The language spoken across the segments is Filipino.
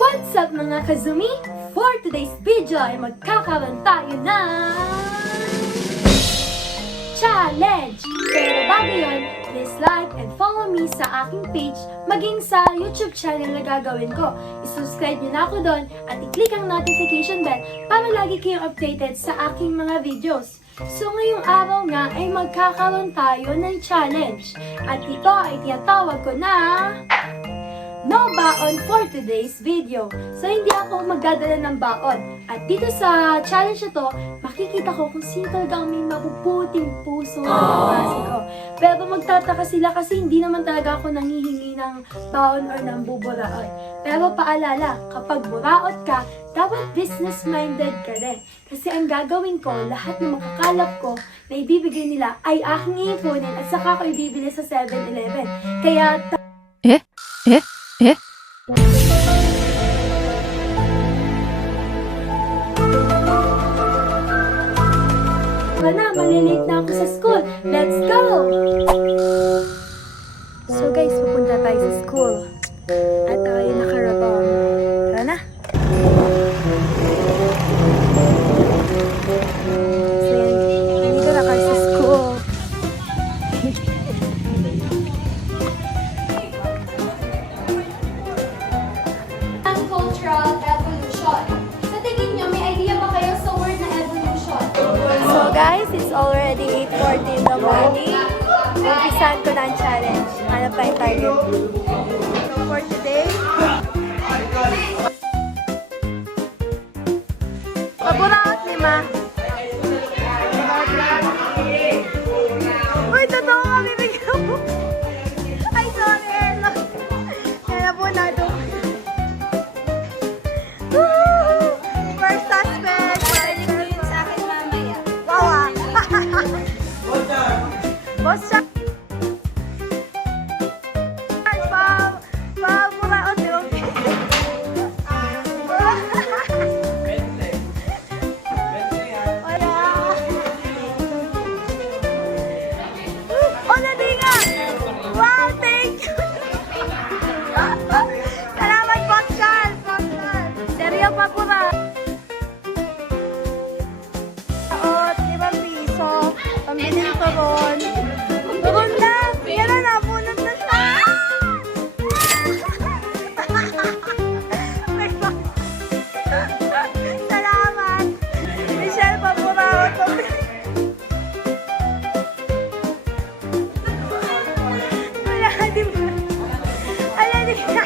What's up mga Kazumi? For today's video ay magkakaroon tayo ng challenge! Pero bago yun, please like and follow me sa aking page, maging sa YouTube channel na gagawin ko. I-subscribe nyo na ako doon at i-click ang notification bell para lagi kayong updated sa aking mga videos. So ngayong araw nga ay magkakaroon tayo ng challenge. At ito ay tinatawag ko na No Baon for today's video. So hindi ako magdadala ng baon. At dito sa challenge na to, makikita ko kung sino talagang may mabubuting puso na kaklase ko. Pero magtataka sila kasi hindi naman talaga ako nangihingi ng baon or ng buburaot. Pero paalala, kapag buraot ka, dapat business-minded ka din. Kasi ang gagawin ko, lahat ng makakalap ko na ibibigay nila ay aking iipunin at saka ko ibibili sa 7-Eleven. Kaya na, malilate na ako sa school. Let's go! So guys, pupunta tayo sa school. At tayo nakarabang. Tara na! So yan, dito na kayo sa school. Ang cultural evolution. Sa tingin nyo, may idea ba kayo sa word na evolution? So guys, it's already 8:40 in the morning. Umpisahan ko na ang challenge. Hanap tayong target. So for today, paburaot ni Ma. Uy, totoo ka, bibigyan mo. Ay, sorry. Kaya po na ito. First suspect. Sa akin mamaya. Wow, ah. Boss siya. Paburaot yun. Oh, nadi nga! Wow, thank you! Salamat, Boss Charles! Seryo, paburaot. 5 piso. Pambiling turon. Turon lang! Yan na, napunod na siya! Salamat! Michelle, paburaot. Wala, di ba? Ala, di ba?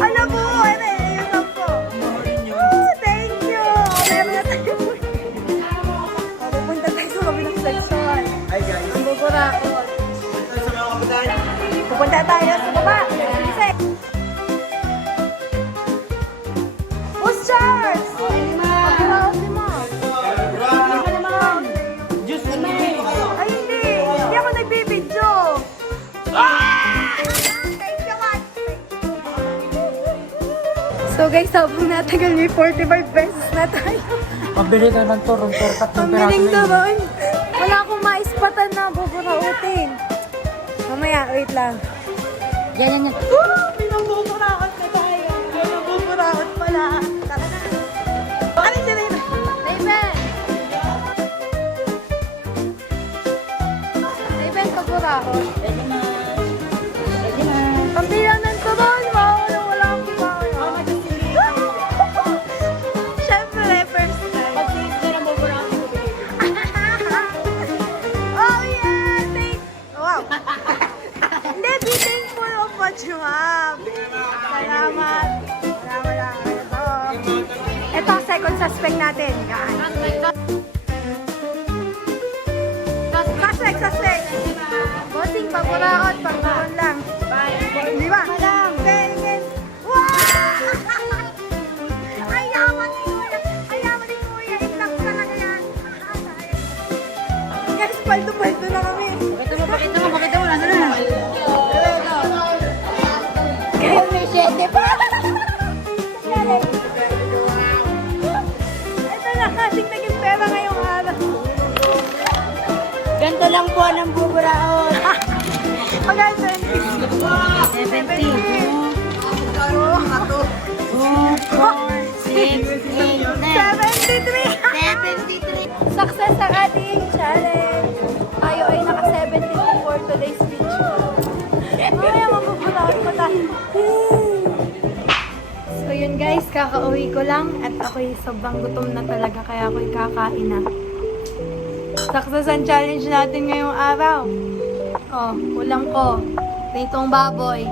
Ano po? Ano yun po? Oh, thank you! Meron na tayo po. Pupunta tayo sa kabilang section. Ang buburaot. Pupunta tayo sa baba. Boss Charles! Paburaot ni Ma. Ay, hindi. Hindi ako nagbibidyo. Thank you, man. So guys, habang natagal may 45 pesos na tayo. Pabili ka ng turong turkat ng Pamiling piraso na doon. Wala akong maispatan na buburautin. Mamaya, wait lang. yan. May mabuburaot na tayo. May mabuburaot pala. Tara na. Ano si Raven? Raven! Raven, paburaot. Pambilang ng turon. Wow, wala akong baon. Siyempre, first time. Pag-save ka ng buburaot. Oh yeah! Wow! Hindi, be thankful of what you have. Salamat. Salamat. Ito ang second suspect natin. Yan. Suspect. Bossing, paburaot, pagburon lang. Di ba? Pengen. Wow! Ay, yaman ni Kuya. Ay, yaman ni Kuya. Itlak talaga yan. Guys, paldo-paldo na kami. Pakita mo, nasa na. Kaya may 7 pa. Ito na, kasing naging pera ngayong araw. Ganito lang po ng buburaot. Magkano 20? 70. Oh, success ang ating challenge. Tayo ay naka-17 for today's video. Mamaya mabubulaot pa tayo. So yun guys, kakauwi ko lang at ako'y sobrang gutom na talaga kaya ako'y kakain na. Success ang challenge natin ngayong araw. Oh, ulam ko. Pritong baboy.